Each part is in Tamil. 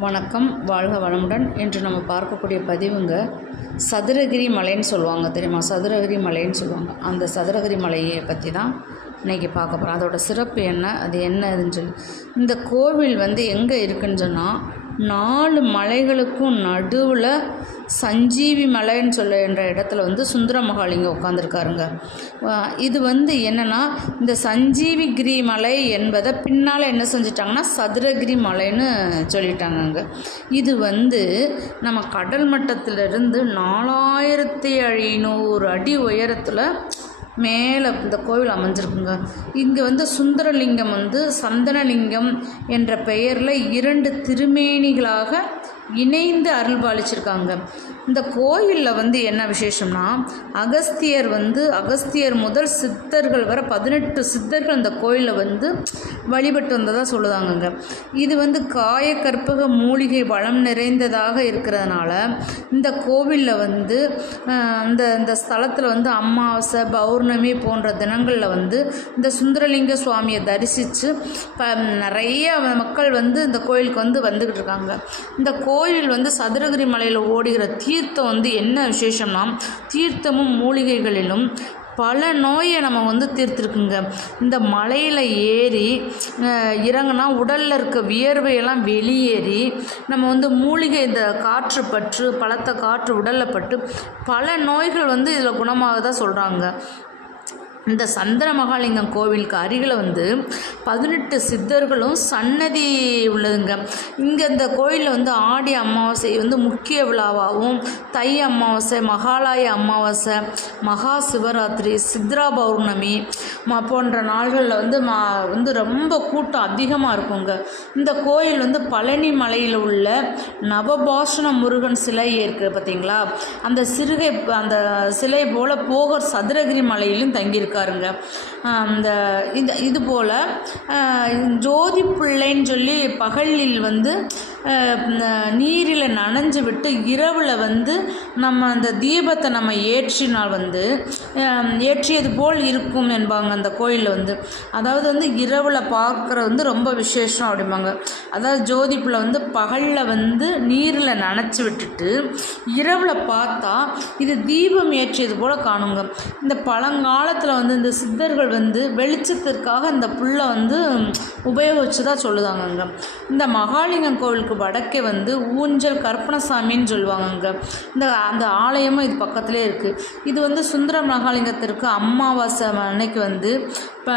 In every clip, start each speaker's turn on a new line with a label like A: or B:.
A: வணக்கம் வாழ்க வளமுடன் என்று நம்ம பார்க்கக்கூடிய பதிவுங்க சதுரகிரி மலைன்னு சொல்லுவாங்க தெரியுமா? சதுரகிரி மலைன்னு சொல்லுவாங்க. அந்த சதுரகிரி மலையை பற்றி தான் இன்றைக்கி பார்க்க போகிறோம் அதோடய சிறப்பு என்ன? அது என்னதுன்னு சொல்லி. இந்த கோவில் வந்து எங்கே இருக்குன்னு சொன்னால் நாலு மலைகளுக்கும் நடுவில் சஞ்சீவி மலைன்னு சொல்ல என்ற இடத்துல வந்து சுந்தர மகாலிங்க உட்காந்துருக்காருங்க இது வந்து என்னென்னா இந்த சஞ்சீவி கிரி மலை என்பதை பின்னால் என்ன செஞ்சிட்டாங்கன்னா சதுரகிரி மலைன்னு சொல்லிட்டாங்கங்க. இது வந்து நம்ம கடல் மட்டத்திலிருந்து நாலாயிரத்தி ஐநூறு அடி உயரத்தில் மேலே இந்த கோவில் அமைஞ்சிருக்குங்க. இங்கே வந்து சுந்தரலிங்கம் வந்து சந்தனலிங்கம் என்ற பெயரில் இரண்டு திருமேனிகளாக இணைந்து அருள்பாலிச்சிருக்காங்க இந்த கோயிலில் வந்து என்ன விசேஷம்னா அகஸ்தியர் வந்து அகஸ்தியர் முதல் சித்தர்கள் வர பதினெட்டு சித்தர்கள் அந்த கோயிலில் வந்து வழிபட்டு வந்ததாக சொல்லுதாங்கங்க. இது வந்து காயக்கற்பக மூலிகை வளம் நிறைந்ததாக இருக்கிறதுனால இந்த கோவிலில் வந்து அந்த இந்த ஸ்தலத்தில் வந்து அமாவாசை பௌர்ணமி போன்ற தினங்களில் வந்து இந்த சுந்தரலிங்க சுவாமியை தரிசித்து ப நிறைய மக்கள் வந்து இந்த கோயிலுக்கு வந்து வந்துக்கிட்டு இருக்காங்க. இந்த கோ கோயில் வந்து சதுரகிரி மலையில் ஓடுகிற தீர்த்தம் வந்து என்ன விசேஷம்னா தீர்த்தமும் மூலிகைகளிலும் பல நோயை நம்ம வந்து தீர்த்துருக்குங்க. இந்த மலையில் ஏறி இறங்கினா உடலில் இருக்க வியர்வையெல்லாம் வெளியேறி நம்ம வந்து மூலிகை இந்த காற்று பற்று பழத்த காற்று உடலில் பட்டு பல நோய்கள் வந்து இதில் குணமாக சொல்கிறாங்க இந்த சந்திர மகாலிங்கம் கோவிலுக்கு அருகில் வந்து பதினெட்டு சித்தர்களும் சன்னதி உள்ளதுங்க. இங்கே இந்த கோயிலில் வந்து ஆடி அமாவாசை வந்து முக்கிய விழாவாகவும் தை அமாவாசை மகாலய அமாவாசை மகா சிவராத்திரி சித்ரா பௌர்ணமி போன்ற நாள்களில் வந்து மா வந்து ரொம்ப கூட்டம் அதிகமாக இருக்குங்க. இந்த கோயில் வந்து பழனி மலையில் உள்ள நவபாஷண முருகன் சிலை இருக்குது பார்த்தீங்களா அந்த சிறுகை அந்த சிலை போல் போகர் சதுரகிரி மலையிலும் தங்கியிருக்கு. இருக்காருங்க இந்த இது இது போல் ஜோதி பிள்ளைன்னு சொல்லி பகலில் வந்து நீரில் நனைஞ்சு விட்டு இரவில் வந்து நம்ம அந்த தீபத்தை நம்ம ஏற்றினால் வந்து ஏற்றியது போல் இருக்கும் என்பாங்க அந்த கோயிலில் வந்து. அதாவது வந்து இரவில் பார்க்குற வந்து ரொம்ப விசேஷம் அப்படிம்பாங்க. அதாவது ஜோதிப்பில் வந்து பகலில் வந்து நீரில் நனைச்சி விட்டுட்டு இரவில் பார்த்தா இது தீபம் ஏற்றியது போல் காணுங்க. இந்த பழங்காலத்தில் வந்து இந்த சித்தர்கள் வந்து வெளிச்சத்திற்காக இந்த புல்லை வந்து உபயோகிச்சு தான் சொல்லுதாங்கங்க. இந்த மகாலிங்கம் கோவிலுக்கு கோயிலுக்கு வடக்கே வந்து ஊஞ்சல் கற்பனசாமின்னு சொல்லுவாங்கங்க. இந்த அந்த ஆலயமும் இது பக்கத்துலேயே இருக்குது இது வந்து சுந்தரம் மகாலிங்கத்திற்கு அமாவாசை அன்னைக்கு வந்து இப்போ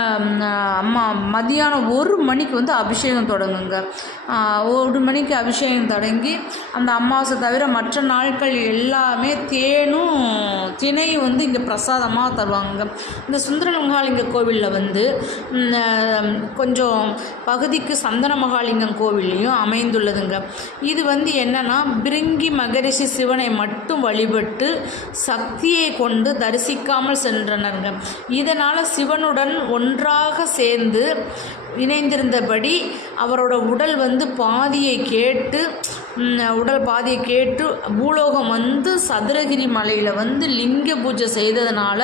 A: அம்மா மதியானம் ஒரு மணிக்கு வந்து அபிஷேகம் தொடங்குங்க. ஒரு மணிக்கு அபிஷேகம் தொடங்கி அந்த அமாவாசை தவிர மற்ற நாட்கள் எல்லாமே தேனும் திணையை வந்து இங்கே பிரசாதமாக தருவாங்க. இந்த சுந்தர மகாலிங்க கோவிலில் வந்து கொஞ்சம் பகுதிக்கு சந்தன மகாலிங்கம் கோவில்லையும் அமைந்துள்ளதுங்க. இது வந்து என்னென்னா பிரிங்கி மகரிஷி சிவனை மட்டும் வழிபட்டு சக்தியை கொண்டு தரிசிக்காமல் சென்றனருங்க இதனால் சிவனுடன் ஒன்றாக சேர்ந்து இணைந்திருந்தபடி அவரோட உடல் வந்து பாதியை கேட்டு உடல் பாதியை கேட்டு பூலோகம் வந்து சதுரகிரி மலையில் வந்து லிங்க பூஜை செய்ததுனால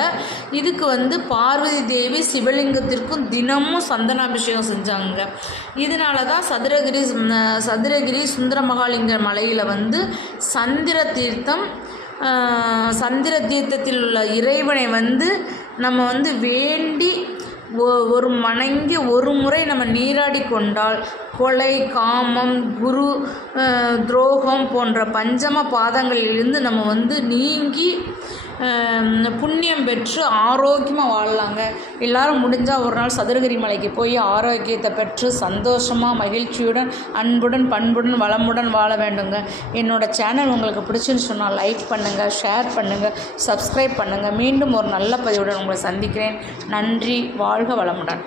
A: இதுக்கு வந்து பார்வதி தேவி சிவலிங்கத்திற்கும் தினமும் சந்தனாபிஷேகம் செஞ்சாங்க. இதனால தான் சதுரகிரி சதுரகிரி சுந்தர மகாலிங்க மலையில் வந்து சந்திர தீர்த்தம் சந்திர தீர்த்தத்தில் உள்ள இறைவனை வந்து நம்ம வந்து வேண்டி ஒரு மணங்கி ஒரு முறை நம்ம நீராடி கொண்டால் கொலை காமம் குரு துரோகம் போன்ற பஞ்சம பாதங்களிலிருந்து நம்ம வந்து நீங்கி புண்ணியம் பெற்று ஆரோக்கியமாக வாழலாங்க. எல்லோரும் முடிஞ்சால் ஒரு நாள் சதுரகிரி மலைக்கு போய் ஆரோக்கியத்தை பெற்று சந்தோஷமாக மகிழ்ச்சியுடன் அன்புடன் பண்புடன் வளமுடன் வாழ வேண்டுங்க. என்னோடய சேனல் உங்களுக்கு பிடிச்சுன்னு சொன்னால் லைக் பண்ணுங்கள் ஷேர் பண்ணுங்கள் சப்ஸ்கிரைப் பண்ணுங்கள் மீண்டும் ஒரு நல்ல பதிவுடன் உங்களை சந்திக்கிறேன். நன்றி வாழ்க வளமுடன்.